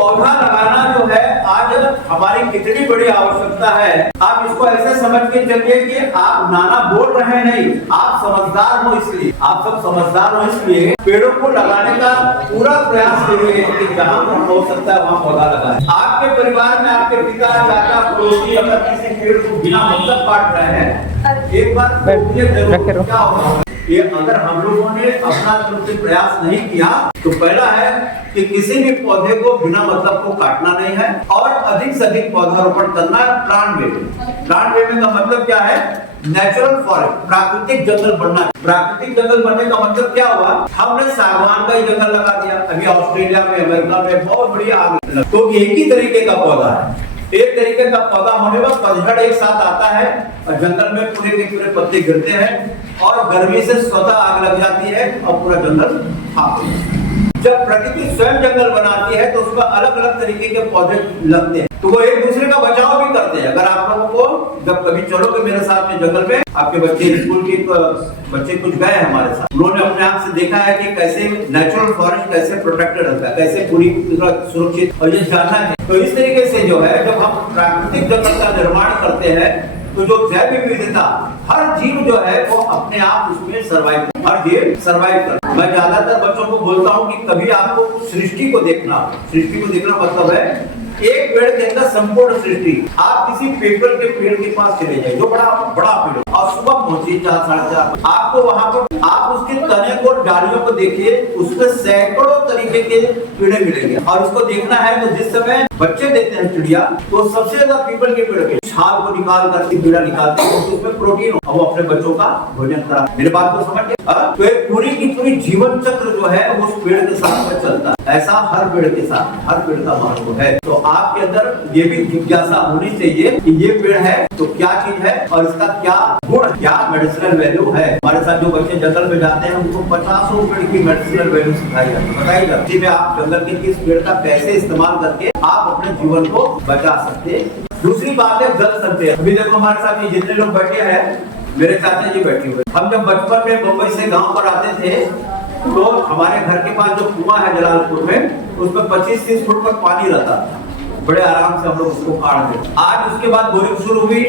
पौधा लगाना जो है आज हमारी कितनी बड़ी आवश्यकता है। आप इसको ऐसे समझ के चलिए कि आप नाना बोल रहे हैं, नहीं, आप समझदार हो, इसलिए आप सब समझदार हो, इसलिए पेड़ों को लगाने का पूरा प्रयास करिए कि जहाँ पर हो सकता है वहाँ पौधा लगाएं। आपके परिवार में आपके पिता, चाचा, पड़ोसी अगर किसी पेड़ को बिना मतलब काट रहे हैं, एक बार क्या होगा ये अगर हम लोगों ने अपना तरफ से प्रयास नहीं किया तो पहला है कि किसी भी पौधे को बिना मतलब को काटना नहीं है और अधिक से अधिक पौधारोपण करना है। प्लांट वे में का मतलब क्या है? नेचुरल फॉरेस्ट, प्राकृतिक जंगल बनना। प्राकृतिक जंगल बनने का मतलब क्या हुआ? हमने सागवान का ही जंगल लगा दिया। अभी ऑस्ट्रेलिया में, अमेरिका में बहुत बड़ी आग। तो एक ही तरीके का पौधा है, एक तरीके का पौधा होने पर पतझड़ एक साथ आता है और जंगल में पूरे के पूरे पत्ते गिरते हैं और गर्मी से स्वतः आग लग जाती है और पूरा जंगल खाक। जब प्रकृति स्वयं जंगल बनाती है तो उसमें अलग अलग तरीके के पौधे लगते हैं, तो वो एक दूसरे का बचाव भी करते हैं। अगर आप लोगों को जब कभी चलोगे मेरे साथ में जंगल में, आपके बच्चे स्कूल के बच्चे कुछ गए हमारे साथ, उन्होंने अपने आप से देखा है कि कैसे नेचुरल फॉरेस्ट कैसे प्रोटेक्टेड रहता है, कैसे पूरी सुरक्षित, और ये जानना है। तो इस तरीके से जो है जब हम प्राकृतिक जंगल का निर्माण करते हैं तो जो जैव विविधता, हर जीव जो है वो अपने आप उसमें सर्वाइव, हर जीव सर्वाइव कर। मैं ज्यादातर बच्चों को बोलता हूँ कि कभी आपको सृष्टि को देखना, सृष्टि को देखना मतलब है एक पेड़ के अंदर संपूर्ण सृष्टि। आप किसी पीपल के पेड़ के पास चले जाइए जो बड़ा बड़ा पेड़, और सुबह पहुंचिए 4-4:30, आपको वहां पर आप उसके तने को, डालियों को देखिए, उसमें सैकड़ों तरीके के कीड़े मिलेंगे। और उसको देखना है तो जिस समय बच्चे देते हैं चिड़िया, तो सबसे ज्यादा पीपल के पेड़ के छाल को निकाल कर कीड़ा निकालते हैं तो उसमें प्रोटीन हो, वो अपने बच्चों का भोजन करा। मेरे बात को समझ गए? तो एक पूरी की पूरी जीवन चक्र जो है वो उस पेड़ के साथ में चलता है। ऐसा हर पेड़ के साथ, हर पेड़ का महत्व है। तो आपके अंदर ये भी जिज्ञासा होनी चाहिए कि ये पेड़ है तो क्या चीज है और इसका क्या गुण, क्या मेडिसिनल वैल्यू है। हमारे साथ जो बच्चे जंगल में जाते हैं उनको 50 पेड़ की मेडिसिनल वैल्यू सिखाई जाती है, बताई जाती है। आप जंगल के किस पेड़ का कैसे इस्तेमाल करके आप अपने जीवन को बचा सकते हैं। दूसरी बात है जल संचय। अभी देखो हमारे साथ ये जितने लोग बैठे हैं, मेरे चाचा जी बैठे हुए। हम जब बचपन में मुंबई से गांव पर आते थे तो हमारे घर के पास जो कुआं है जलालपुर में, उसमें 25-30 फुट पर पानी रहता था, बड़े आराम से हम लोग उसको काट देते। आज उसके बाद बोरिंग शुरू हुई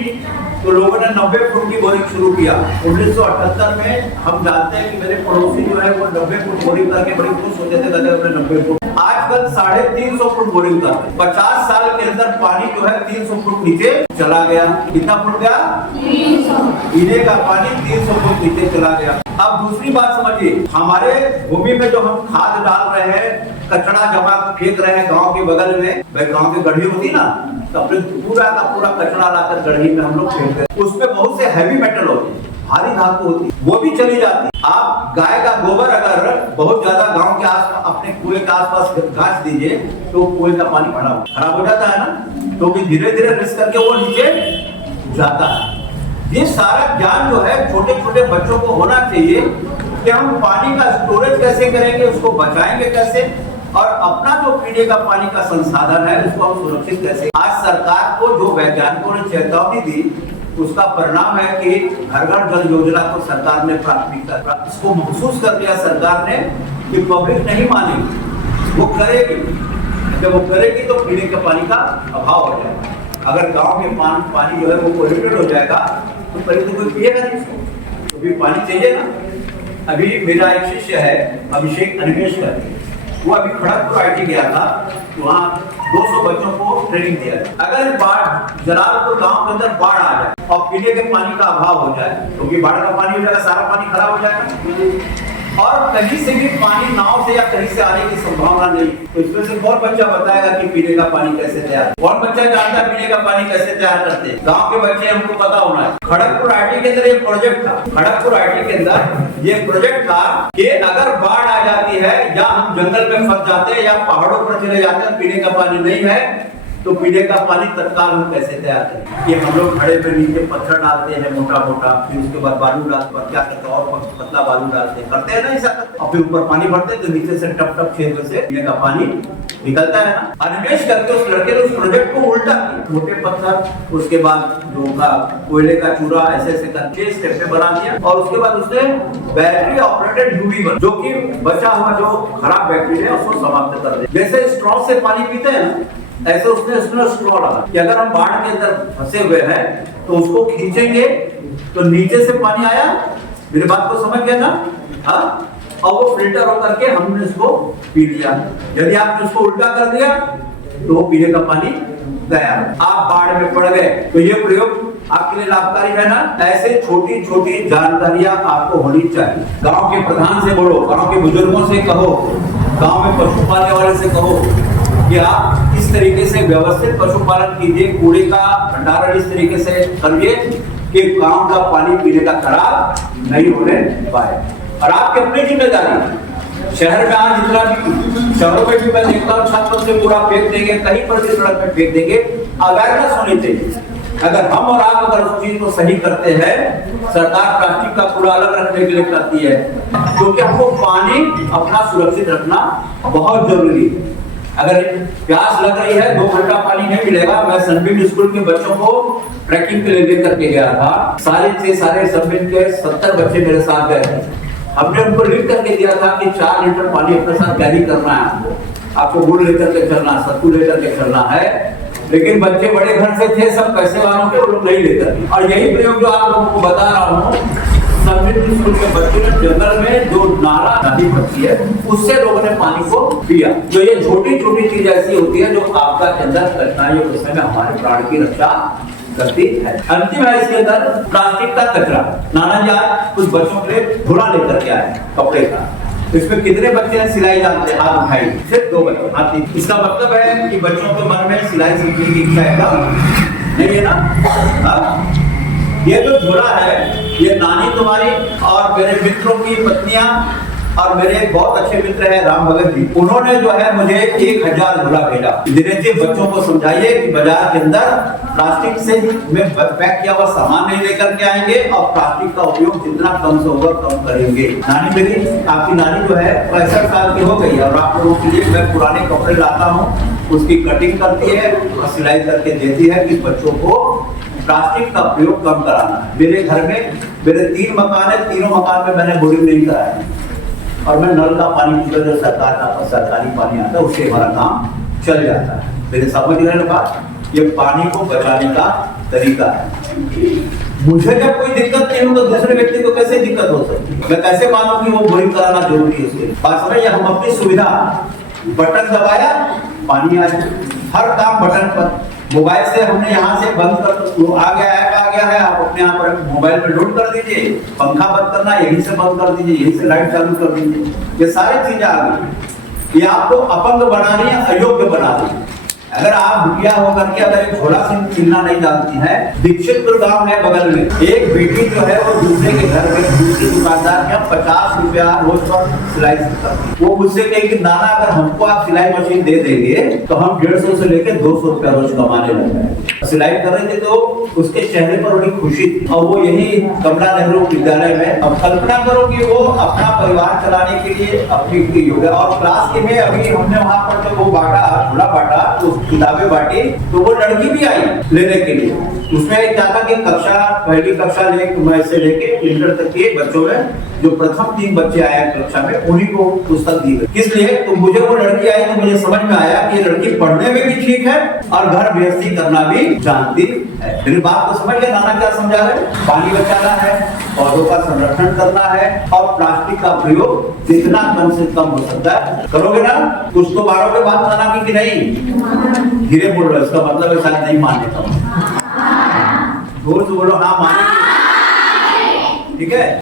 तो लोगों ने 90 फुट की बोरिंग शुरू किया। 1978 में हम जानते हैं कि मेरे पड़ोसी जो है वो 90 फुट बोरिंग करके बड़ी खुश होते थे, कहते हैं 90 फुट। आजकल 350 फुट बोरिंग कर रहे हैं। 50 साल के अंदर पानी जो है 300 फुट नीचे चला गया। कितना फुट गया? 300। पीने का पानी 300 फुट नीचे चला गया। अब दूसरी बात समझिए, हमारे भूमि में जो हम खाद डाल रहे हैं, कचरा जमा फेंक रहे हैं गांव के बगल में, गांव की गड्ढी होती ना, तो अपने पूरा का पूरा कचरा लाकर गड्ढी में हम लोग फेंकते हैं। उसमें बहुत से हैवी मेटल होते हैं, भारी धातु होती है, वो भी चली जाती है। आप गाय का गोबर अगर बहुत ज्यादा गांव के आसपास, अपने कुएं के आसपास गाछ दीजिए तो कुएं का पानी खराब हो जाता है ना, तो भी धीरे धीरे रिस्क करके वो नीचे जाता है। ये सारा ज्ञान जो है छोटे छोटे बच्चों को होना चाहिए कि हम पानी का स्टोरेज कैसे करेंगे, उसको बचाएंगे कैसे, और अपना जो पीने का पानी का संसाधन है उसको हम सुरक्षित कैसे। आज सरकार को जो वैज्ञानिकों ने चेतावनी दी उसका परिणाम है कि घर घर जल योजना को सरकार ने प्राथमिकता, इसको महसूस कर लिया सरकार ने कि पब्लिक नहीं मानेगी, वो करेगी। जब वो करेगी तो पीने के पानी का अभाव हो जाएगा। अगर गांव में पानी जो है वो पोल्यूटेड हो जाएगा तो पहले तो कोई पिएगा नहीं, तो भी पानी चाहिए ना। अभी मेरा एक शिष्य है अभिषेक अनिमेश का, वो अभी खड़गपुर आईटी गया था, वहाँ 200 बच्चों को ट्रेनिंग दिया। अगर बाढ़, जलालपुर गांव के अंदर बाढ़ आ जाए और पीने के पानी का अभाव हो जाए, क्योंकि बाढ़ का पानी हो जाएगा, सारा पानी खराब हो जाएगा और कहीं से भी पानी नाव से या कहीं से आने की संभावना नहीं। तो इसमें से कौन बच्चा बताएगा कि पीने का पानी कैसे तैयार, कौन बच्चा जानता है पीने का पानी कैसे तैयार करते हैं? गांव के बच्चे, हमको पता होना है। खड़गपुर आईटी के अंदर ये प्रोजेक्ट था, खड़गपुर आईटी के अंदर ये प्रोजेक्ट था कि अगर बाढ़ आ जाती है या हम जंगल में फंस जाते हैं या पहाड़ों पर चले जाते हैं, पीने का पानी नहीं है, तो पीने का पानी तत्काल हम कैसे तैयार करें? ये हम लोग खड़े पे नीचे पत्थर डालते हैं मोटा मोटा, फिर उसके बाद बालू डालते हैं, क्या करते हैं और पतला बालू डालते हैं, करते हैं ना ऐसा, और फिर ऊपर पानी भरते हैं तो नीचे से टप टप छेद से पीने का पानी निकलता है ना। अन्वेष करके उस लड़के ने उस प्रोजेक्ट को उल्टा किया, मोटे पत्थर, उसके बाद जो उनका कोयले का चूरा ऐसे ऐसे करके स्टेप पे बना दिया, और उसके बाद उसने बैटरी ऑपरेटेड यूवी बल्ब, जो कि बचा हुआ जो खराब बैटरी है उसको समाप्त कर दिया। जैसे स्ट्रॉ से पानी पीते हैं ना, ऐसे उसने उसमें स्ट्रॉ डाला कि अगर हम बाढ़ के अंदर फंसे हुए हैं तो उसको खींचेंगे तो नीचे से पानी आया, मेरी बात को समझ गए ना, हाँ, और वो फिल्टर होकर के हमने इसको पी लिया। यदि आपने उसको उल्टा कर दिया तो वो पीने का पानी गया, आप बाढ़ में पड़ गए। तो ये प्रयोग आपके लिए लाभकारी है ना। ऐसे छोटी छोटी जानकारियां आपको होनी चाहिए। गांव के प्रधान से बोलो, गांव के बुजुर्गों से कहो, गांव में पशु पालने वाले से कहो कि आप इस तरीके से व्यवस्थित पशुपालन कीजिए, कूड़े का भंडारण इस तरीके से करिए कि गांव का पानी पीने का खराब नहीं होने पाए। और आपकी अपनी जिम्मेदारी, शहर में आज जितना भी, शहरों में भी मैं देखता हूँ छत पर से कूड़ा फेंक देंगे, कहीं पर भी सड़क में फेंक देंगे। अवेयरनेस होनी चाहिए। अगर हम और आप अगर उस चीज को सही करते हैं, सरकार प्लास्टिक का कूड़ा अलग रखने के लिए करती है, क्योंकि हमको पानी अपना सुरक्षित रखना बहुत जरूरी है। अगर प्यास लग रही है, 2 घंटा पानी नहीं मिलेगा। मैं सनबीम स्कूल के बच्चों को ट्रैकिंग के लिए लेकर के गया था, सारे सनबीम के 70 बच्चे मेरे साथ गए थे। हमने उनको लिख करके दिया था कि 4 लीटर पानी अपने साथ कैरी करना है, आपको गुड़ लेकर के चलना, सत्तू लेकर के चलना है। लेकिन बच्चे बड़े घर से थे, सब पैसे वालों के, वो लोग नहीं लेकर। और यही प्रयोग जो आप लोगों को बता रहा हूँ, सनबीम स्कूल के बच्चों ने जंगल में जो नाला नदी बची है उससे लोगों ने पानी को पिया। जो ये छोटी छोटी चीज ऐसी होती है जो आपका के अंदर कठिनाइयों के समय हमारे प्राण की रक्षा करती है। अंतिम है इसके अंदर प्लास्टिक का कचरा। नाना जी आज कुछ बच्चों के लिए झोला लेकर के आए कपड़े का। इसमें कितने बच्चे हैं सिलाई जानते हैं? हाथ उठाई, सिर्फ 2 बच्चे हाथ। इसका मतलब है कि बच्चों के मन में सिलाई सीखने की इच्छा है नहीं है ना। ये जो झोला है, ये नानी तुम्हारी और मेरे मित्रों की पत्नियां और मेरे बहुत अच्छे मित्र हैं राम भगत जी, उन्होंने जो है मुझे 1000 झोला भेजा। दिनेश जी बच्चों को समझाइए कि बाजार के अंदर प्लास्टिक से में पैक किया हुआ सामान नहीं लेकर के आएंगे और प्लास्टिक का उपयोग जितना कम से होगा कम करेंगे। नानी मेरी, आपकी नानी जो है 65 साल की हो गई और आप लोगों के लिए मैं पुराने कपड़े लाता हूँ, उसकी कटिंग करती है और सिलाई करके देती है कि बच्चों को प्लास्टिक का प्रयोग कम कराना है। मेरे घर में मेरे 3 मकान है, तीनों मकान में मैंने बोरिंग नहीं कराया और मैं नल का पानी जो सरकार का सरकारी पानी आता है उससे हमारा काम चल जाता है। मेरे समझ रहे हैं बात, ये पानी को बचाने का तरीका है। मुझे जब कोई दिक्कत नहीं हो तो दूसरे व्यक्ति को कैसे दिक्कत हो सकती है? मैं कैसे मानूं कि वो बोरिंग कराना जरूरी है उसके? बात समझिए, हम अपनी सुविधा, बटन दबाया पानी आ जाए, हर काम बटन पर। मोबाइल से हमने यहाँ से बंद कर, तो आ गया ऐप आ गया है, आप अपने यहाँ पर मोबाइल में लोड कर दीजिए, पंखा बंद करना यहीं से बंद कर दीजिए, यहीं से लाइट चालू कर दीजिए, ये सारी चीजें आ गई। ये आपको अपंग बना रही है, अयोग्य बना रही है। अगर आप भूखिया होकर के अगर एक झोला से चिल्ला नहीं जानती है, दीक्षितपुर गांव है बगल में, एक बेटी जो है वो दूसरे के घर में दूसरी दुकानदार के 50 रुपया रोज पर सिलाई सीखता। वो मुझसे कही कि नाना अगर हमको आप सिलाई मशीन दे देंगे तो हम 150 से लेकर 200 रुपया रोज कमाने लग जाएंगे। सिलाई कर रहे थे तो उसके चेहरे पर बड़ी खुशी थी और वो यही कमला नेहरू विद्यालय में। अब कल्पना करो कि वो अपना परिवार चलाने के लिए अपनी योगा और क्लास के में अभी हमने वहां पर जब वो बांटा, झोला बांटा, तो किताबें बांटी, तो वो लड़की भी आई लेने के लिए। उसमें क्या था कि कक्षा, पहली कक्षा से लेके इंटर तक के बच्चों में जो प्रथम 3 बच्चे आए कक्षा में, उन्हीं को पुस्तक दी गई। किस लिए? तो मुझे वो लड़की आई तो मुझे समझ में आया कि ये लड़की पढ़ने में भी ठीक है और घर गृहस्थी करना भी जानती है। मेरी बात को समझ गए नाना क्या समझा रहे? पानी बचाना है, पौधों का संरक्षण करना है और प्लास्टिक का प्रयोग जितना कम से कम हो सकता है करोगे ना। कुछ तो बारोगे बात नाना की कि नहीं? धीरे बोल रहे, इसका मतलब है शायद नहीं मानने का। जोर से बोलो हाँ मानेंगे, ठीक है।